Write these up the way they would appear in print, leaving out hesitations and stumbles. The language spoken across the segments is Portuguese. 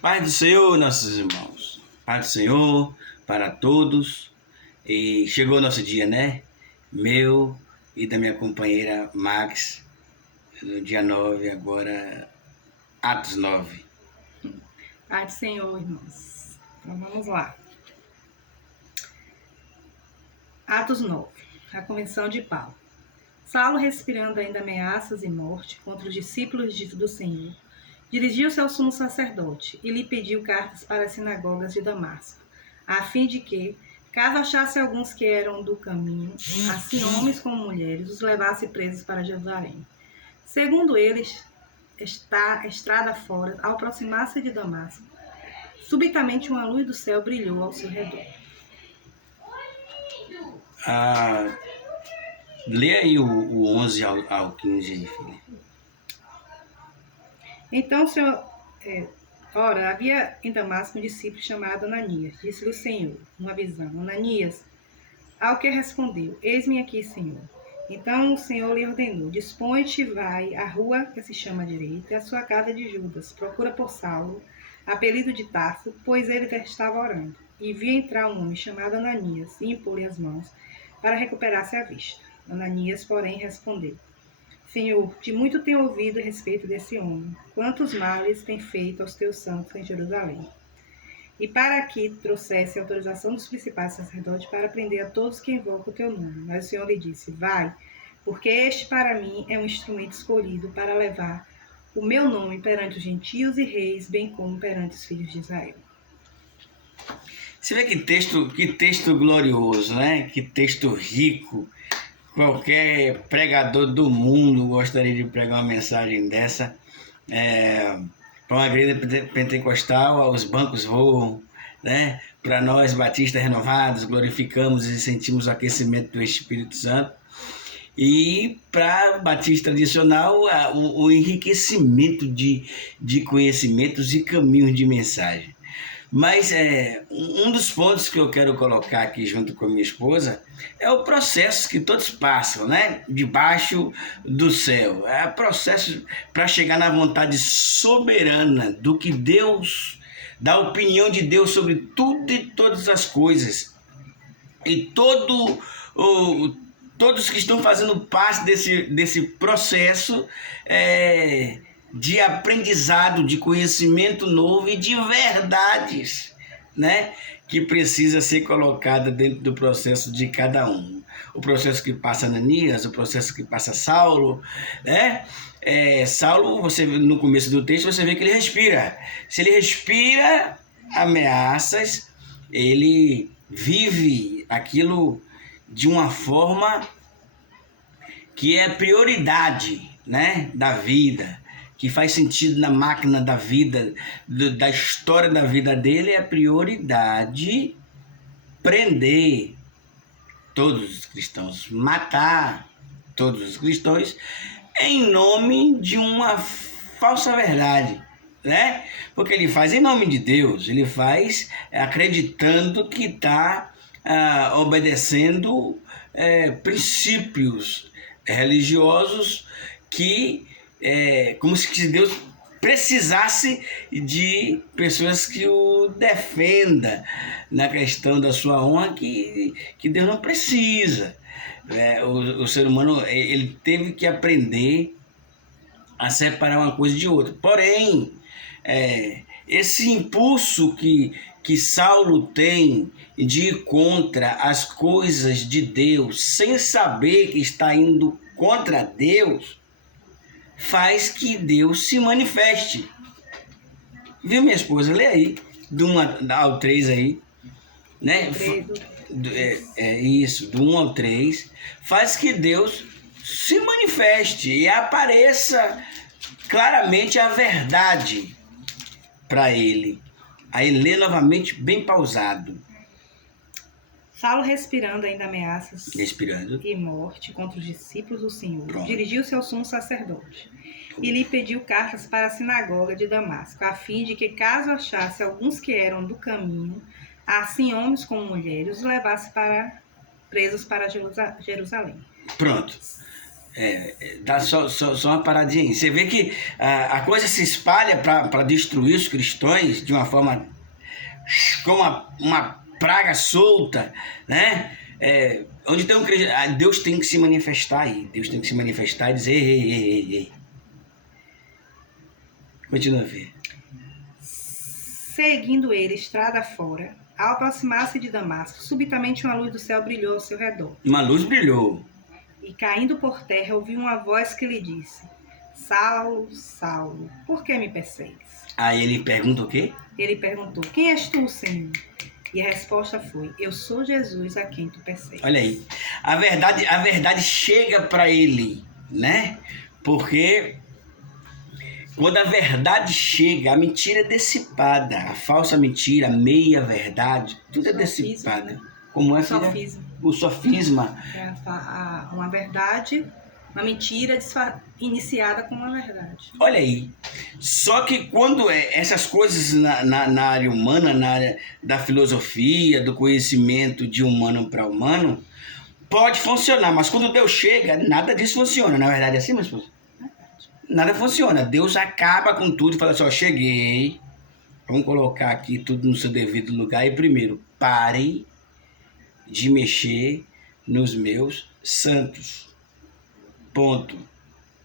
Paz do Senhor, nossos irmãos. Paz do Senhor para todos. E chegou o nosso dia, né? Meu e da minha companheira Max, no dia 9, agora, Atos 9. Paz do Senhor, irmãos. Então vamos lá. Atos 9. A convenção de Paulo. Saulo, respirando ainda ameaças e morte contra os discípulos do Senhor, dirigiu-se ao sumo sacerdote e lhe pediu cartas para as sinagogas de Damasco, a fim de que, caso achasse alguns que eram do caminho, assim homens como mulheres, os levasse presos para Jerusalém. Segundo eles, estrada fora, ao aproximar-se de Damasco, subitamente uma luz do céu brilhou ao seu redor. Lê aí o 11 ao 15 aí, filho. Então o Senhor... Ora, havia em Damasco um discípulo chamado Ananias. Disse-lhe o Senhor, numa visão: Ananias. Ao que respondeu: Eis-me aqui, Senhor. Então o Senhor lhe ordenou: Dispõe-te e vai à rua que se chama Direita, e à sua casa de Judas. Procura por Saulo, apelido de Tarso, pois ele estava orando. E viu entrar um homem chamado Ananias, e impor-lhe as mãos, para recuperar-se a vista. Ananias, porém, respondeu: Senhor, de muito tenho ouvido a respeito desse homem, quantos males tem feito aos teus santos em Jerusalém. E para que trouxesse a autorização dos principais sacerdotes para prender a todos que invocam o teu nome. Mas o Senhor lhe disse: Vai, porque este para mim é um instrumento escolhido para levar o meu nome perante os gentios e reis, bem como perante os filhos de Israel. Você vê que texto glorioso, né? Que texto rico. Qualquer pregador do mundo gostaria de pregar uma mensagem dessa. Para uma igreja pentecostal, os bancos voam, né? Para nós, batistas renovados, glorificamos e sentimos o aquecimento do Espírito Santo. E para batista tradicional, o enriquecimento de conhecimentos e caminhos de mensagem. Mas um dos pontos que eu quero colocar aqui junto com a minha esposa é o processo que todos passam, né? Debaixo do céu. É o processo para chegar na vontade soberana do que Deus, da opinião de Deus sobre tudo e todas as coisas. E todos que estão fazendo parte desse processo de aprendizado, de conhecimento novo e de verdades, né, que precisa ser colocada dentro do processo de cada um. O processo que passa Ananias, o processo que passa Saulo, né? Saulo, você no começo do texto, você vê que ele respira. Se ele respira ameaças, ele vive aquilo de uma forma que é prioridade, né, da vida, que faz sentido na máquina da vida, da história da vida dele. É prioridade prender todos os cristãos, matar todos os cristãos em nome de uma falsa verdade, né? Porque ele faz em nome de Deus, ele faz acreditando que está obedecendo princípios religiosos que como se Deus precisasse de pessoas que o defendam na questão da sua honra, que Deus não precisa. O ser humano ele teve que aprender a separar uma coisa de outra. Porém, esse impulso que Saulo tem de ir contra as coisas de Deus, sem saber que está indo contra Deus, faz que Deus se manifeste. Viu, minha esposa? Lê aí, do 1 ao 3 aí, né? Isso, do 1 ao 3, faz que Deus se manifeste e apareça claramente a verdade para ele. Aí lê novamente, bem pausado. Saulo, respirando ainda ameaças e morte contra os discípulos do Senhor, Pronto. Dirigiu-se ao sumo sacerdote e lhe pediu cartas para a sinagoga de Damasco, a fim de que, caso achasse alguns que eram do caminho, assim homens como mulheres, os levasse presos para Jerusalém. Pronto. Dá só uma paradinha aí. Você vê que a coisa se espalha para destruir os cristãos de uma forma como uma praga solta, né? Onde tem um cristão, Deus tem que se manifestar aí. Deus tem que se manifestar e dizer: ei. Continua a ver. Seguindo ele estrada fora, ao aproximar-se de Damasco, subitamente uma luz do céu brilhou ao seu redor. Uma luz brilhou. E caindo por terra, ouviu uma voz que lhe disse: Saulo, Saulo, por que me persegues? Aí ele pergunta o quê? Ele perguntou: Quem és tu, Senhor? E a resposta foi: Eu sou Jesus a quem tu persegues. Olha aí. A verdade chega para ele, né? Porque quando a verdade chega, a mentira é dissipada. A falsa mentira, a meia verdade, tudo é dissipada. Né? Como é, sofisma. O sofisma. Uma verdade, uma mentira iniciada com uma verdade. Olha aí. Só que quando essas coisas na área humana, na área da filosofia, do conhecimento de humano para humano, pode funcionar. Mas quando Deus chega, nada disso funciona. Na verdade é assim, mas nada funciona. Deus acaba com tudo e fala assim: ó, cheguei. Vamos colocar aqui tudo no seu devido lugar. E primeiro, pare de mexer nos meus santos. Ponto.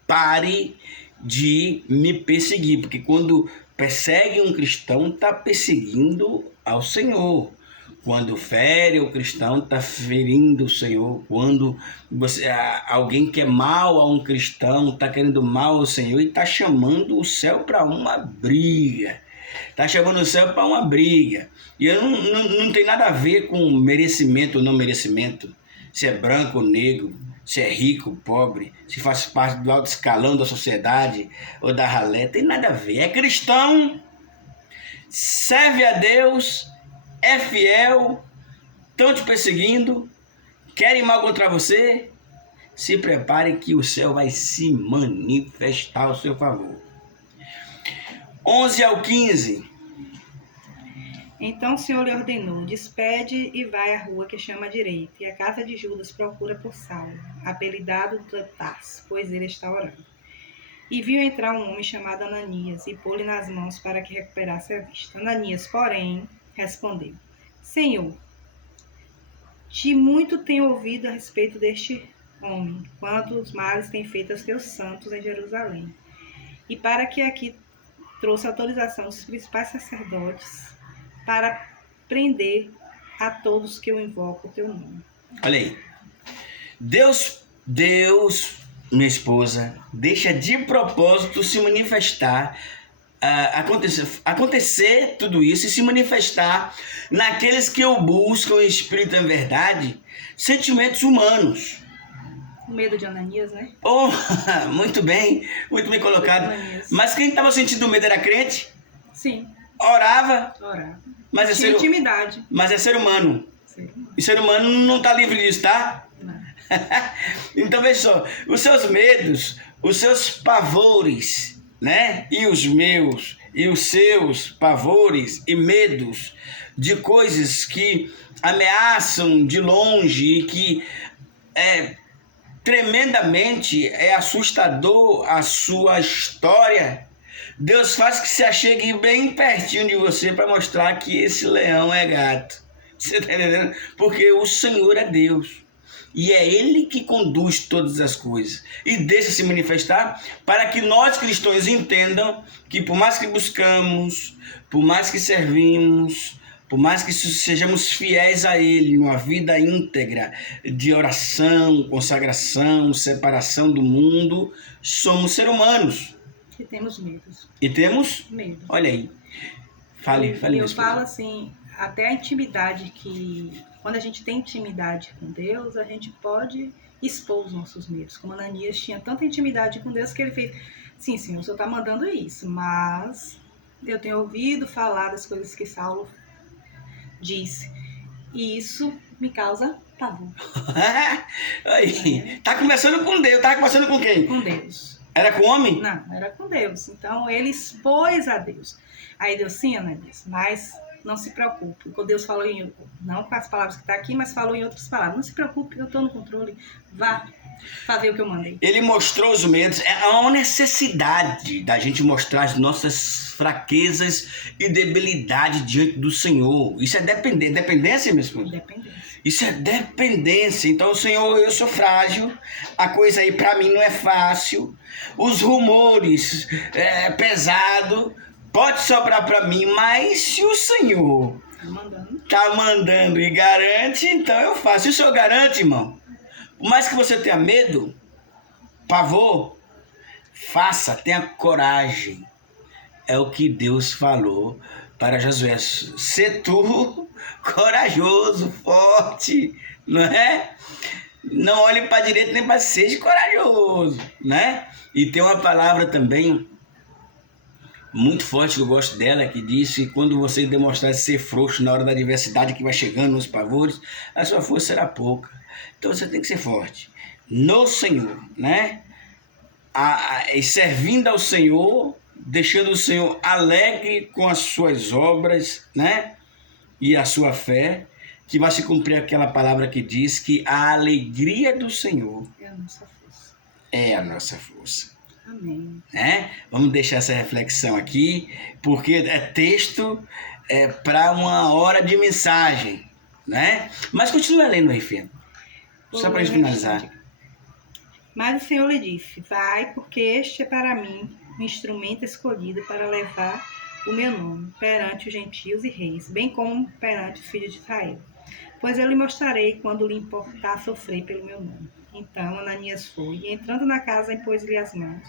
Pare de me perseguir, porque quando persegue um cristão, está perseguindo ao Senhor. Quando fere o cristão, está ferindo o Senhor. Quando alguém quer mal a um cristão, está querendo mal ao Senhor e está chamando o céu para uma briga. Está chamando o céu para uma briga. E eu não tem nada a ver com merecimento ou não merecimento. Se é branco ou negro, se é rico ou pobre, se faz parte do alto escalão da sociedade ou da ralé. Tem nada a ver. É cristão, serve a Deus, é fiel, estão te perseguindo, querem mal contra você. Se prepare que o céu vai se manifestar ao seu favor. 11 ao 15. Então o Senhor lhe ordenou: despede e vai à rua que chama à direita, e a casa de Judas procura por Saulo, apelidado de Tarso, pois ele está orando. E viu entrar um homem chamado Ananias, e pôs-lhe nas mãos para que recuperasse a vista. Ananias, porém, respondeu: Senhor, de muito tenho ouvido a respeito deste homem, quantos males tem feito aos teus santos em Jerusalém. E para que aqui trouxe autorização dos principais sacerdotes para prender a todos que eu invoco o teu nome. Olha aí. Deus, minha esposa, deixa de propósito se manifestar, acontecer tudo isso e se manifestar naqueles que o buscam em espírito em verdade, sentimentos humanos. O medo de Ananias, né? Oh, muito bem colocado. Mas quem estava sentindo medo era crente? Sim. Orava. Mas é intimidade. Mas é ser humano. E ser humano não está livre disso, tá? Não. Então veja só, os seus medos, os seus pavores, né? E os meus, e os seus pavores e medos de coisas que ameaçam de longe e que tremendamente é assustador a sua história. Deus faz que se achegue bem pertinho de você para mostrar que esse leão é gato. Você está entendendo? Porque o Senhor é Deus. E é Ele que conduz todas as coisas. E deixa se manifestar para que nós cristãos entendam que por mais que buscamos, por mais que servimos, por mais que sejamos fiéis a Ele, numa vida íntegra de oração, consagração, separação do mundo, somos seres humanos. E temos medos. E temos? Medo. Olha aí. Fale. Eu falo assim, até a intimidade que... Quando a gente tem intimidade com Deus, a gente pode expor os nossos medos. Como Ananias tinha tanta intimidade com Deus que ele fez... Sim, Senhor, o Senhor está mandando isso, mas eu tenho ouvido falar das coisas que Saulo disse. E isso me causa pavor. Aí. Tá começando com Deus. Tá começando com quem? Com Deus. Era com o homem? Não, era com Deus. Então ele expôs a Deus. Aí Deus, sim, Ananias, mas não se preocupe. Quando Deus falou, não com as palavras que está aqui, mas falou em outras palavras. Não se preocupe, eu estou no controle. Vá fazer o que eu mandei. Ele mostrou os medos. É uma necessidade da gente mostrar as nossas fraquezas e debilidade diante do Senhor. Isso é dependência, minha esposa? Dependência. Isso é dependência. Então, Senhor, eu sou frágil, a coisa aí para mim não é fácil, os rumores é pesado, pode sobrar para mim, mas se o Senhor tá mandando e garante, então eu faço. Se o Senhor garante, irmão, por mais que você tenha medo, pavor, faça, tenha coragem. É o que Deus falou para Josué. Sê tu corajoso, forte, não é? Não olhe para a direita nem para a esquerda, seja corajoso, né? E tem uma palavra também muito forte que eu gosto dela, que diz que quando você demonstrar ser frouxo na hora da adversidade que vai chegando nos pavores, a sua força será pouca. Então você tem que ser forte no Senhor, né? E servindo ao Senhor, deixando o Senhor alegre com as suas obras, né? E a sua fé, que vai se cumprir aquela palavra que diz que a alegria do Senhor é a nossa força. É a nossa força. Amém. Né? Vamos deixar essa reflexão aqui, porque é texto para uma hora de mensagem, né? Mas continua lendo aí, filho. Só para a gente finalizar. Mas o Senhor lhe disse: vai, porque este é para mim um instrumento escolhido para levar o meu nome perante os gentios e reis, bem como perante os filhos de Israel. Pois eu lhe mostrarei quando lhe importar sofrer pelo meu nome. Então Ananias foi, e entrando na casa, impôs-lhe as mãos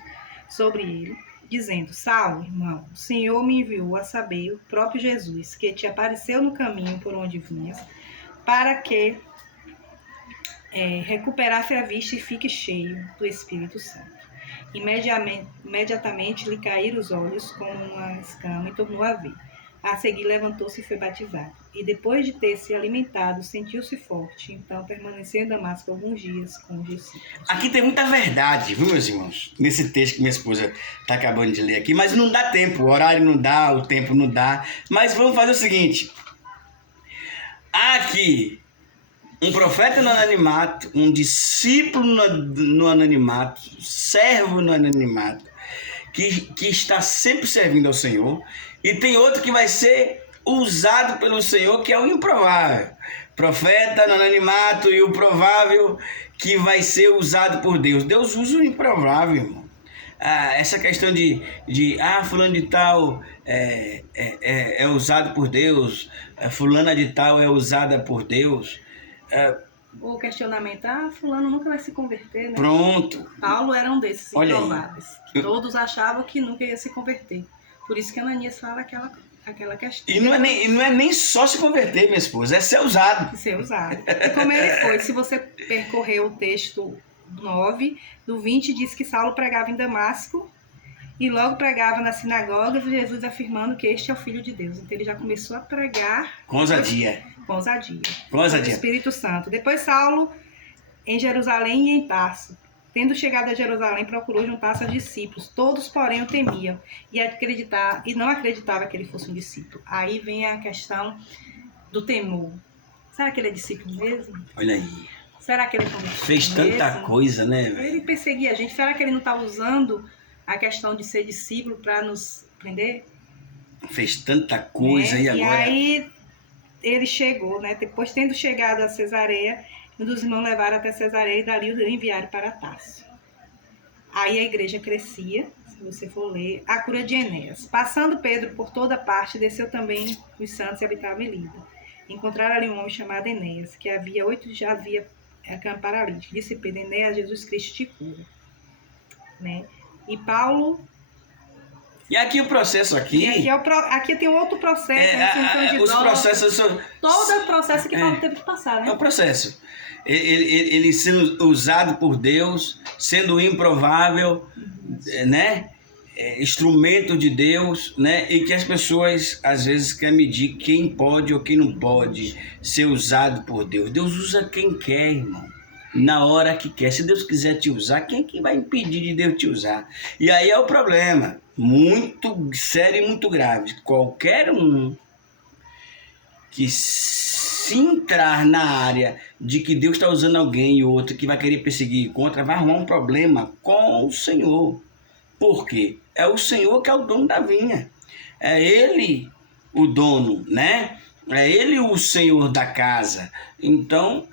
sobre ele, dizendo: Saulo, irmão, o Senhor me enviou a saber, o próprio Jesus, que te apareceu no caminho por onde vinhas, para que recuperasse a vista e fique cheio do Espírito Santo. Imediatamente lhe caíram os olhos como uma escama e tornou a ver. A seguir levantou-se e foi batizado. E depois de ter se alimentado, sentiu-se forte. Então permaneceu em Damasco alguns dias com os discípulos. Aqui tem muita verdade, viu, meus irmãos? Nesse texto que minha esposa está acabando de ler aqui. Mas não dá tempo, o horário não dá, o tempo não dá. Mas vamos fazer o seguinte. Aqui, um profeta no anonimato, um discípulo no anonimato, servo no anonimato, que está sempre servindo ao Senhor. E tem outro que vai ser usado pelo Senhor, que é o improvável. Profeta no anonimato e o provável que vai ser usado por Deus. Deus usa o improvável, irmão. Essa questão de fulano de tal é usado por Deus, fulana de tal é usada por Deus. O questionamento, fulano nunca vai se converter, né? Pronto. Paulo era um desses improváveis. Que todos achavam que nunca ia se converter. Por isso que Ananias fala aquela questão. E não é nem só se converter, minha esposa, é ser usado. Ser usado. E como ele foi, se você percorrer o texto 9, do 20, diz que Saulo pregava em Damasco e logo pregava nas sinagogas, Jesus afirmando que este é o Filho de Deus. Então ele já começou a pregar com ousadia. Com ousadia. O Espírito Santo. Depois Saulo em Jerusalém e em Tarso. Tendo chegado a Jerusalém, procurou juntar-se aos discípulos. Todos, porém, o temiam e não acreditavam que ele fosse um discípulo. Aí vem a questão do temor. Será que ele é discípulo mesmo? Olha aí. Será que ele é convertido fez tanta mesmo? Coisa, né, velho? Ele perseguia a gente. Será que ele não está usando a questão de ser discípulo para nos prender? Fez tanta coisa e agora... E aí ele chegou, né? Depois, tendo chegado a Cesareia, um dos irmãos levaram até Cesareia e dali o enviaram para Tarso. Aí a igreja crescia, se você for ler, a cura de Enéas. Passando Pedro por toda parte, desceu também os santos e habitava em Lida. Encontraram ali um homem chamado Enéas, que havia 8 dias havia cama paralítico. Disse Pedro: Enéas, Jesus Cristo te cura. Né? E Paulo... E aqui o processo aqui... Aqui tem outro processo. Os processos... Todo o processo que Paulo teve que passar, né? É o processo. Ele sendo usado por Deus, sendo improvável, né? Instrumento de Deus, né? E que as pessoas às vezes querem medir quem pode ou quem não pode ser usado por Deus. Deus usa quem quer, irmão, na hora que quer. Se Deus quiser te usar, quem é que vai impedir de Deus te usar? E aí é o problema muito sério e muito grave. Qualquer um que se entrar na área de que Deus está usando alguém e outro que vai querer perseguir contra, vai arrumar um problema com o Senhor. Por quê? É o Senhor que é o dono da vinha. É Ele o dono, né? É Ele o Senhor da casa. Então,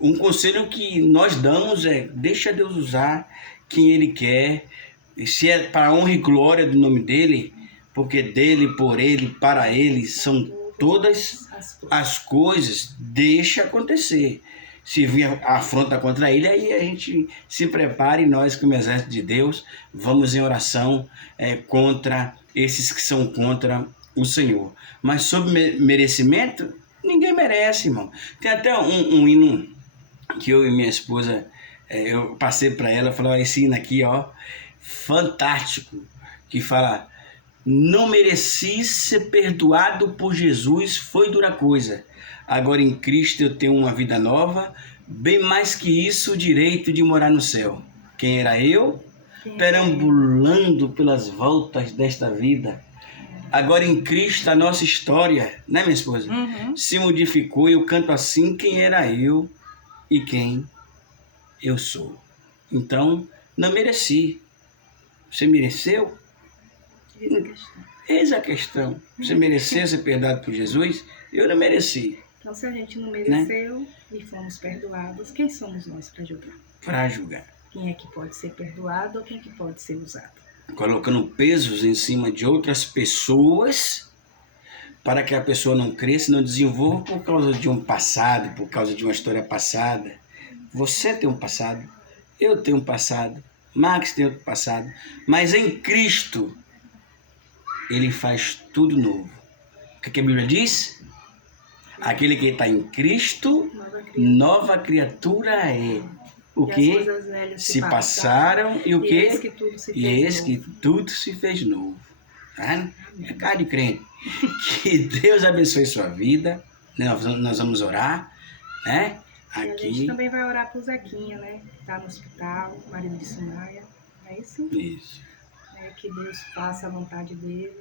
um conselho que nós damos é: deixa Deus usar quem Ele quer. E se é para a honra e glória do nome dEle, porque dEle, por Ele, para Ele, são todas as coisas, deixa acontecer. Se vir a afronta contra Ele, aí a gente se prepare, nós como exército de Deus, vamos em oração contra esses que são contra o Senhor. Mas sobre merecimento, ninguém merece, irmão. Tem até um hino que eu e minha esposa, eu passei para ela, falei: ó, esse hino aqui, ó, fantástico, que fala: não mereci ser perdoado por Jesus, foi dura coisa. Agora em Cristo eu tenho uma vida nova, bem mais que isso, o direito de morar no céu. Quem era eu? Perambulando pelas voltas desta vida. Agora em Cristo a nossa história, né, minha esposa? Se modificou e eu canto assim: quem era eu e quem eu sou. Então, não mereci. Você mereceu? Eis a questão. Você mereceu ser perdoado por Jesus? Eu não mereci. Então, se a gente não mereceu, né, e fomos perdoados, quem somos nós para julgar? Para julgar. Quem é que pode ser perdoado ou quem é que pode ser usado? Colocando pesos em cima de outras pessoas para que a pessoa não cresça, não desenvolva por causa de um passado, por causa de uma história passada. Você tem um passado, eu tenho um passado, Max tem outro passado, mas em Cristo Ele faz tudo novo. O que a Bíblia diz? Aquele que está em Cristo, nova criatura é. O que? Se passaram e o que? E eis que tudo se fez novo. Tá? É cara de crente. Que Deus abençoe sua vida. Nós vamos orar, né? Aqui. A gente também vai orar pro Zequinha, né? Que tá no hospital, marido de Sumaia. É isso? Isso. Que Deus faça a vontade dele.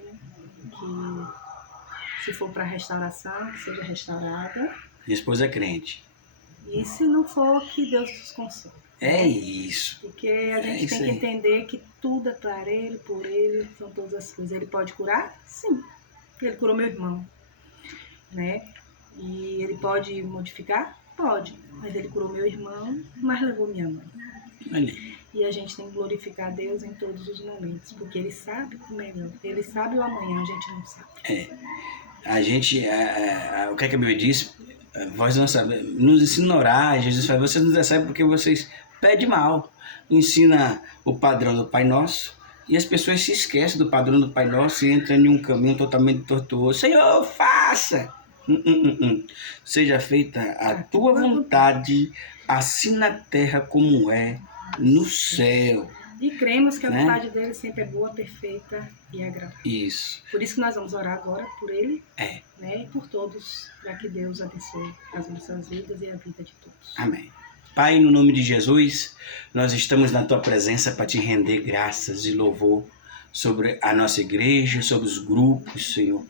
Que se for para restauração, que seja restaurada. Minha esposa é crente. E se não for, que Deus nos console. É isso. Porque a gente tem que entender que tudo é para Ele, por Ele, são todas as coisas. Ele pode curar? Sim. Ele curou meu irmão, né? E Ele pode modificar? Pode. Mas Ele curou meu irmão, mas levou minha mãe. Ali. E a gente tem que glorificar a Deus em todos os momentos, porque Ele sabe o melhor. Ele sabe o amanhã, a gente não sabe. A gente, o que a Bíblia diz? Vós não sabemos, nos ensina a orar. Jesus fala: vocês não recebem porque vocês pedem mal. Ensina o padrão do Pai Nosso e as pessoas se esquecem do padrão do Pai Nosso e entram em um caminho totalmente tortuoso. Senhor, faça! Seja feita a tua vontade, assim na terra como é no céu. E cremos que a vontade dele sempre é boa, perfeita e agradável. Isso. Por isso que nós vamos orar agora por ele, né, e por todos, para que Deus abençoe as nossas vidas e a vida de todos. Amém. Pai, no nome de Jesus, nós estamos na Tua presença para Te render graças e louvor sobre a nossa igreja, sobre os grupos, Senhor,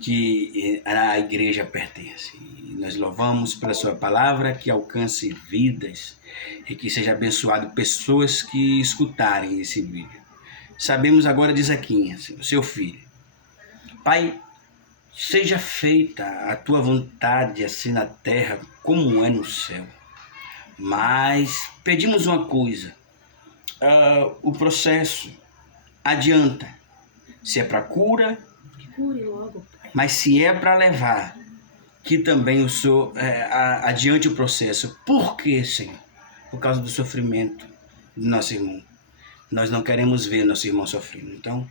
que a igreja pertence. E nós louvamos pela Sua palavra, que alcance vidas e que seja abençoado pessoas que escutarem esse vídeo. Sabemos agora de Zequinha, Senhor, seu filho. Pai, seja feita a Tua vontade assim na terra como é no céu. Mas pedimos uma coisa, o processo adianta, se é para cura, que cure logo, Pai. Mas se é para levar, que também o Senhor adiante o processo. Por quê, Senhor? Por causa do sofrimento do nosso irmão. Nós não queremos ver nosso irmão sofrendo. Então,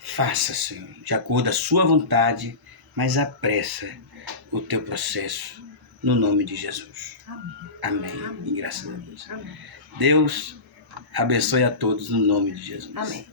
faça, Senhor, de acordo com a sua vontade, mas apressa o teu processo, no nome de Jesus. Amém. E graças a Deus. Amém. Deus abençoe a todos no nome de Jesus. Amém.